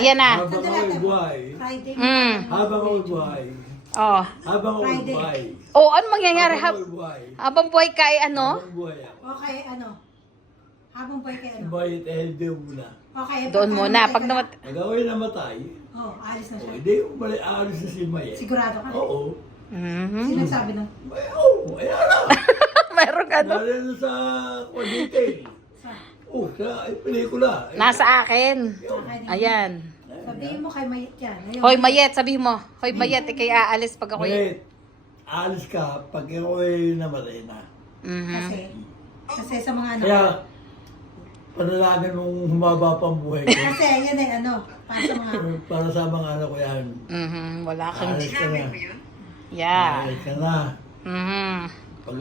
Yan na. Habang ako'y buhay. Friday. Habang ako'y buhay. Oh. Habang ako'y Friday. buhay. Oh, ano mangyayari Habang ako'y buhay. habang buhay ka ay ano? Habang buhay ako. Okay, ano? Habang boy kayo, ano? Buhay at healthy muna. Okay. Doon pagka muna. namatay Pag ka na- namat... Pag ako'y namatay, alis na siya. hindi umali aalis na si May. Sigurado ka? Oo. Mhm. Sino nagsabi nun? Oo, ayan na. Meron ka no? Dahil sa Cavite. Oh, sa pelikula. Nasa akin. Okay, Ayan. sabihin mo kay Mayet yan. Ayun. Hoy, Mayet, sabihin mo. Hoy, Mayet, ikay aalis pag ako Wait, aalis ka pag ako'y namatay na. Mhm. Kasi sa mga anak. Kaya, panalangin mong humaba pang buhay ko. Kasi yan ay ano, para sa mga... Para sa mga anak ko yan. Mhm. Wala kang... Aalis ka na. Yeah. Aalis ka na. Mhm. Pag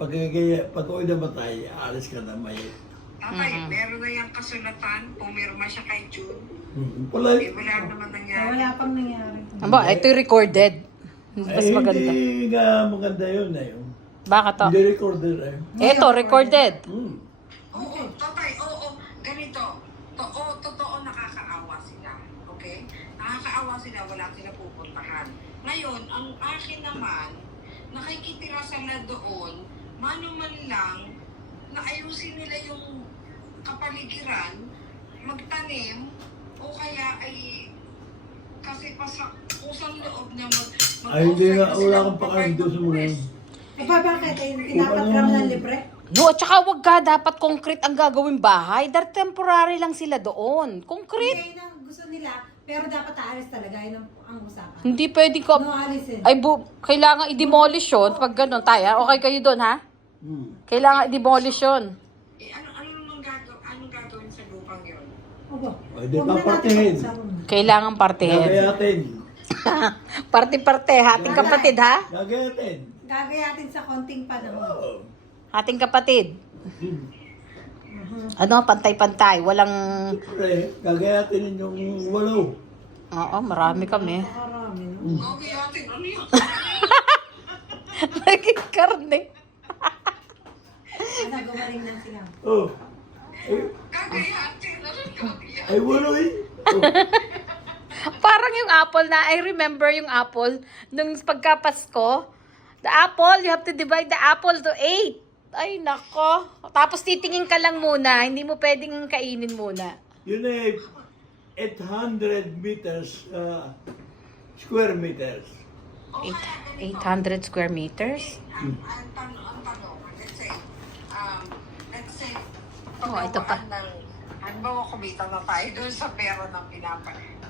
pag ako'y namatay, aalis ka na may. Tatay, meron na yung kasulatan, pumirma siya kay June. Wala. Wala naman nangyari. Wala pang nangyari. Aba, ito yung recorded. Mas maganda. Hindi nga maganda yun na yun. Bakit to? Hindi recorded eh. Ito, recorded. Oo, tatay, oo, ganito. Totoo nakakaawa sila. Okay? Nakakaawa sila, wala sila pupuntahan. Ngayon, ang akin naman, nakikitira sila doon, mano man lang, na ayusin nila yung kapaligiran, magtanim, o kaya ay kasi kusang loob na Ay, hindi nga, wala akong pakain doon sa mga. Eh pa, bakit? Eh, pinapagram ng libre? No, at saka wag ka dapat concrete ang gagawing bahay. Dahil temporary lang sila doon. Concrete. Hindi, yun ang gusto nila, pero dapat aalis talaga. Yun ang usapan. Hindi pwedeng ka... No, alisin. Ay, kailangan i-demolish yun. Pag gano'n tayo, okay kayo doon, ha? Kailangan i-demolish yun. eh, anong gagawin sa lupang yun? Opo. Ay, di Huwag na natin papartihin. pag-usapan mo. Kailangan partihin. Gagayatin. Parte-parte, hating kapatid, ha? Gagayatin. Gagayatin sa konting panahon. Oo. Hating kapatid. Ano, pantay-pantay. Walang... Siyempre, gagayatin yung walo. Oo, marami kami. Nakarami, no? Okay, ate, ano yun? Naging karne. Ano, gumaling na sila. Oh. Kagayatin, ano yun? Ay, walo eh. Oh. Parang yung apple na, I remember yung apple, nung pagka-Pasko, the apple, you have to divide the apple to 8. Ay, nako. Tapos titingin ka lang muna, hindi mo pwedeng kainin muna. Yun eh, 800 meters, square meters. 800 square meters? Ang tanong, let's say, Oh, ito pa. Halimbawa kumita na tayo doon sa pera ng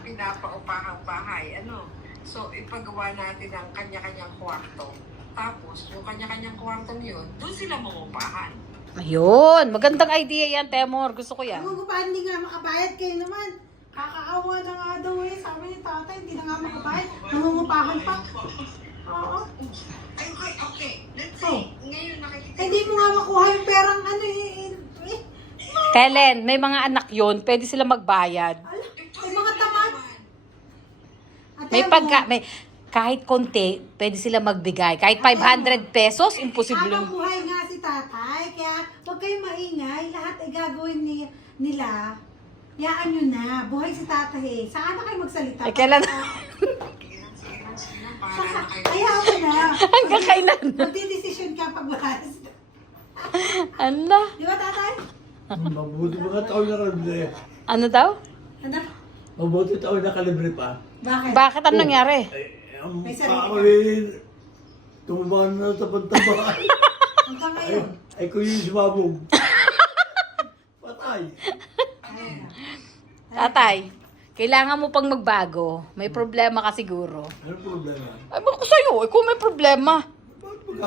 pinapaupahang bahay, ano? So, ipagawa natin ang kanya-kanyang kwarto. Tapos, yung kanya-kanyang kwartong yun, doon sila mangupahan. Ayun, magandang idea yan, Temor. Gusto ko yan. Ang upahan, hindi nga makabayad kayo naman. Kakaawa na nga daw eh. Sabi ni tatay, hindi na nga makabayad. Nangungupahan pa. Oo. Ay, okay. Let's say, ngayon nakikita... Eh, hindi mo nga makuha yung perang ano eh. Helen, may mga anak yon, pwede sila magbayad. Ala, may mga tamad. Ate May mo, may kahit konti, pwede sila magbigay. Kahit 500 pesos, imposible. habang buhay nga si tatay, kaya huwag kayong maingay, lahat ay gagawin nila. Yaan nyo na, buhay si tatay eh. Saan na kayo magsalita? Ay, kailan? Ayaw mo na. Hanggang kailan? Magdidesisyon ka pag wala. Ano? Di ba tatay? Mabuti mga taon na kalibre. Ano daw? Ano? Mabuti taon na kalibre pa. Bakit? Bakit ano nangyari? Ay, ang May sarili pao ka. eh, tumaba na sa pantaba. Hanggang ay, ngayon. ay kung yung sumabog. Patay. Tatay, kailangan mo pang magbago. May problema ka siguro. Ano problema? Ay, bako sa'yo. Ikaw may problema.